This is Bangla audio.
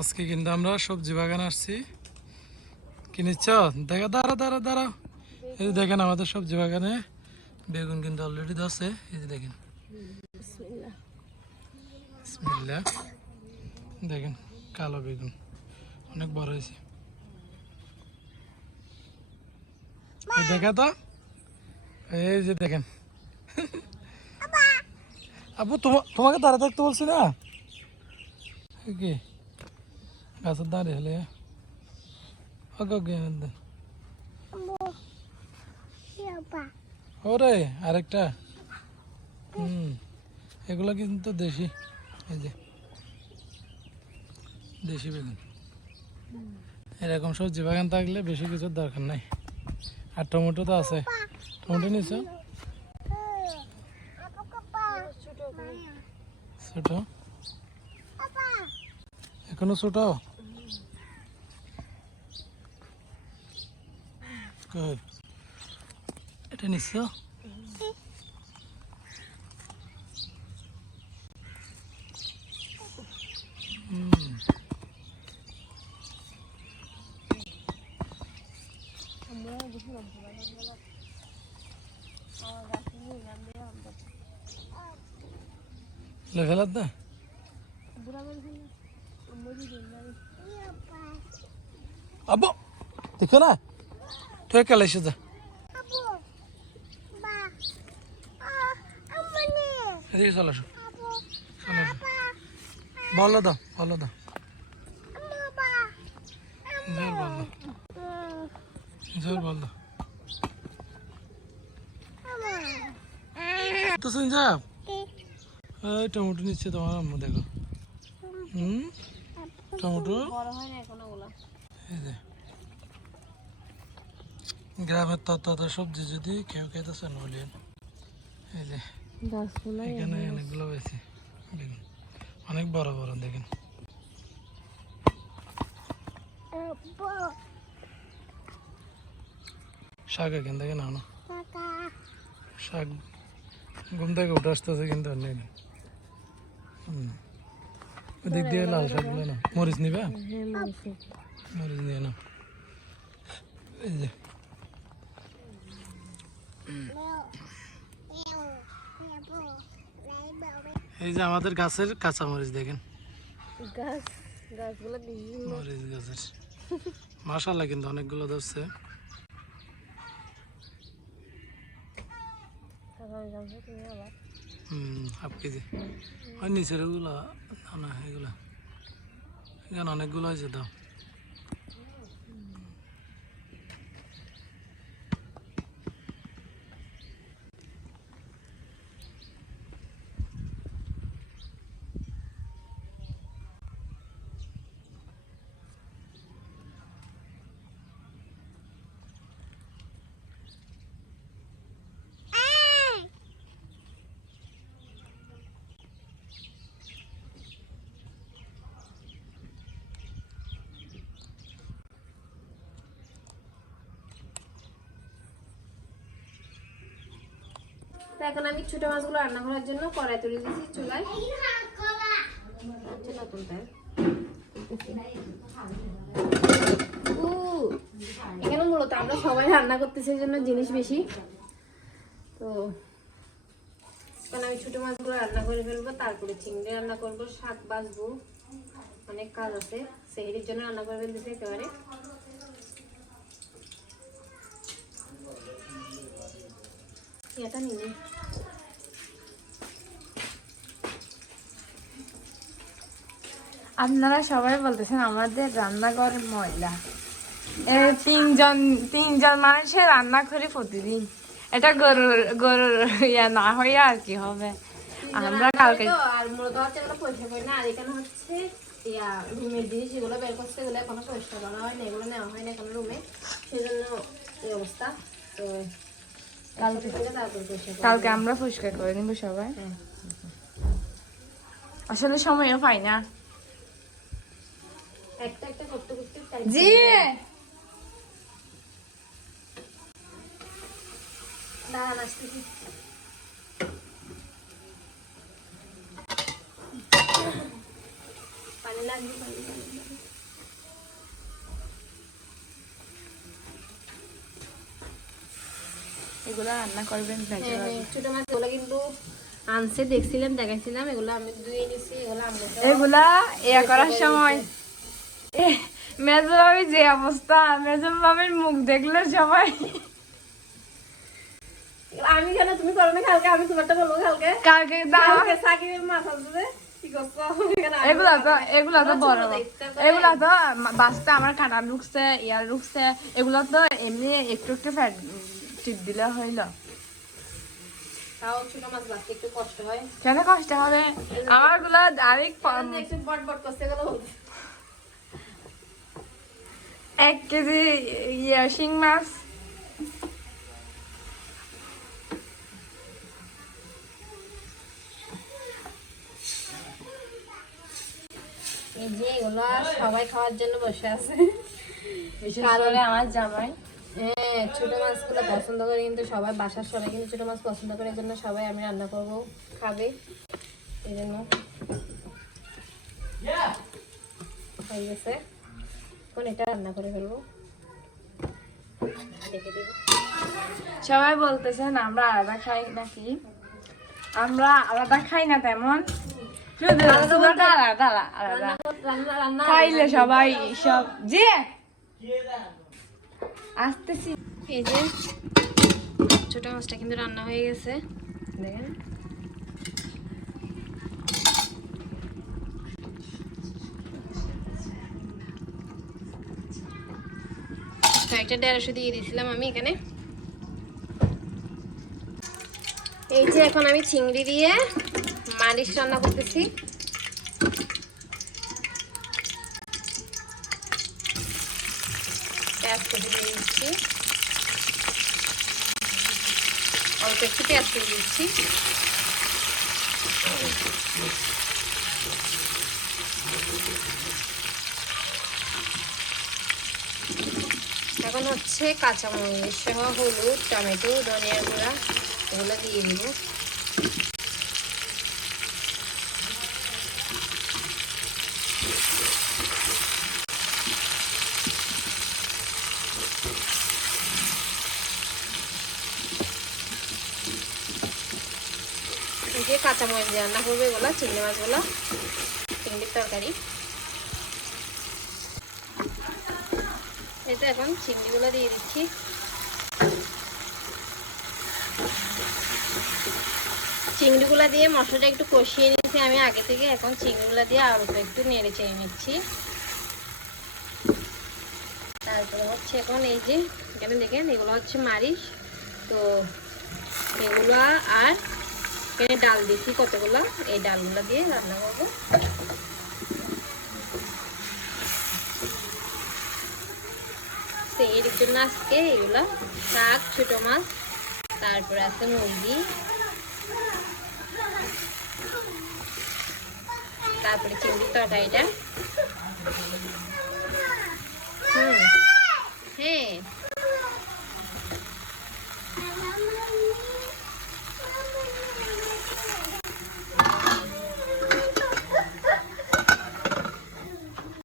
আজকে কিন্তু আমরা সবজি বাগান আসছি। কিনেছ দেখা, দাঁড়া দাঁড়া দাঁড়াও। এই যে দেখেন আমাদের সবজি বাগানে বেগুন কিন্তু অলরেডি ধরছে। এই যে দেখেন, বিসমিল্লাহ। দেখেন কালো বেগুন অনেক বড় হয়েছে। দেখা তো, এই যে দেখেন। আপু তোমাকে দাঁড়া থাকতে বলছি না কি গাছের দাঁড়িয়ে হলে ওরে আরেকটা। এগুলো কিন্তু দেশি, এই যে দেশি বেগুন। এরকম সবজি বাগান থাকলে বেশি কিছুর দরকার নাই। আর টমেটো তো আছে। টমেটো নিছো? ছোট এখনো ছোট। এটা নিছো? ফেলার দা আব্বু দেখো না, তুই কালে এসে যা। এদিকে চলে আসো, চলে আসো। বলো দাও, বলো দাও, জোর বল দাও, জোর বল দাও। তো শুন যা, এই টমেটো নিচ্ছে তোমার আম্মু, দেখো। টমেটো এই যে গ্রামের তত্ত্ব সবজি যদি কেউ খেতেছেন বলেন, এই যে এখানে অনেকগুলো হয়েছে বেগুন, অনেক বড় বড়। দেখেন শাক এখান থেকে নাও না, শাক ঘুম থেকে উঠে আসতেছে কিন্তু আর নেই। দিক দিয়ে লাল শাকগুলো না, মরিচ নিবে, মরিচ নিয়ে নাও। এই যে এই যে আমাদের গাছের কাঁচা মরিচ দেখেন, মরিচ গাছের মাশাআল্লাহ কিন্তু অনেকগুলো ধরছে। হাফ কেজি হয় নিচের ওগুলো না, এগুলা এখানে অনেকগুলো হয়েছে দাও। এখন আমি ছোট মাছগুলো রান্না করার জন্য কড়াই তুলে দিয়েছি চুলায়। এখানে মূলত আমরা সবাই রান্না করতেছি জন্য জিনিস বেশি, তো এখন আমি ছোট মাছগুলো রান্না করে ফেলবো, তারপরে চিংড়ি রান্না করবো, শাক বাছবো, অনেক কাজ আছে। সেহরির জন্য রান্না করে ফেলতেছি একেবারে। এটা নিয়ে আপনারা সবাই বলতেছেন আমাদের রান্নাঘর ময়লা। তিনজন মানুষের রান্না করি প্রতিদিন। এটা গরুর ইয়া না হইয়া আর কি হবে। আমরা কালকে আর মূলত হচ্ছে আমরা পরিষ্কার করি না, আর এখানে হচ্ছে ইয়া রুমের জিনিস যেগুলো বের করতে, এগুলো এখনো পরিষ্কার করা হয় না, এগুলো নেওয়া হয় না এখনো রুমে, সেই জন্য এই অবস্থা। তো কালকে আমরা পরিষ্কার করে নিব সবাই। আসলে সময়ও পাই না। একটা একটা করতে করতে জি দাঁড়ান আসতেছি। পানি পানি লাগবে, পানি লাগবে। এগুলো রান্না করবেন হ্যাঁ, ছোট মাছ এগুলো কিন্তু আনছে, দেখছিলাম, দেখাইছিলাম। এগুলো আমি ধুয়ে নিছি, এগুলো আমরা এগুলা ইয়া করার সময় মেজো ভাবি যে অবস্থা, মেজো ভাবির মুখ দেখলে সবাই আমি কেন, তুমি করো না কালকে, আমি তোমারটা বলবো কালকে। কালকে কালকে সাকিবের মাছ আসবে, কি করছো? এগুলা তো বড়, এগুলা তো বাস্তা আমার কাটা ঢুকছে, ইয়ার ঢুকছে, এগুলা তো এমনি একটু একটু ফ্যাট টিপ দিলে হইলো। তাও ছোট মাছ বাঁচতে একটু কষ্ট হয়। কেন কষ্ট হবে? আমার গুলা আমি একটু বট বট করছে, এগুলো বলতে। 1 কেজি ইয়া শিং মাছ এই যে এগুলো সবাই খাওয়ার জন্য বসে আছে। বিশেষ করে আমার জামাই। হ্যাঁ, ছোট মাছগুলো পছন্দ করে, কিন্তু সবাই বাসার সবাই কিন্তু ছোট মাছ পছন্দ করে, এই জন্য সবাই আমি রান্না করবো, খাবে, এই জন্য হয়ে গেছে। এখন এটা রান্না করে ফেলবো, দেখে দেবো। সবাই বলতেছেন আমরা আলাদা খাই নাকি, আমরা আলাদা খাই না তেমন, শুধু চুলাটা আলাদা আলাদা রান্না খাইলে সবাই সব যে আসতেছি। এই যে ছোট মাছটা কিন্তু রান্না হয়ে গেছে, দেখেন। কয়েকটা 150 দিয়ে দিয়েছিলাম আমি এখানে। এই যে এখন আমি চিংড়ি দিয়ে মালিশ রান্না করতেছি। পেঁয়াজ কেটে দিয়ে দিচ্ছি, অল্প একটু পেঁয়াজ কেটে দিচ্ছি। এখন হচ্ছে কাঁচামরিচ সহ হলুদ, টমেটো, ধনিয়ার গুঁড়া এগুলো দিয়ে দিব। এই যে কাঁচামরিচ দিয়ে রান্না করবে এগুলো, চিংড়ি মাছগুলো, চিংড়ির তরকারি। এই তো এখন চিংড়িগুলো দিয়ে দিচ্ছি। চিংড়িগুলো দিয়ে মশলাটা একটু কষিয়ে নিয়েছি আমি আগে থেকে। এখন চিংড়িগুলো দিয়ে আর একটু নেড়ে চেড়ে নিচ্ছি। তারপরে হচ্ছে এখন এই যে এখানে দেখেন এগুলো হচ্ছে মারিচ, তো এগুলো আর এখানে ডাল দিচ্ছি কতগুলো, এই ডালগুলো দিয়ে রান্না করবো। তো এর জন্য আজকে এগুলো শাক, ছোট মাছ, তারপরে আছে মুরগি, তারপরে চিংড়ির তরকারিটা।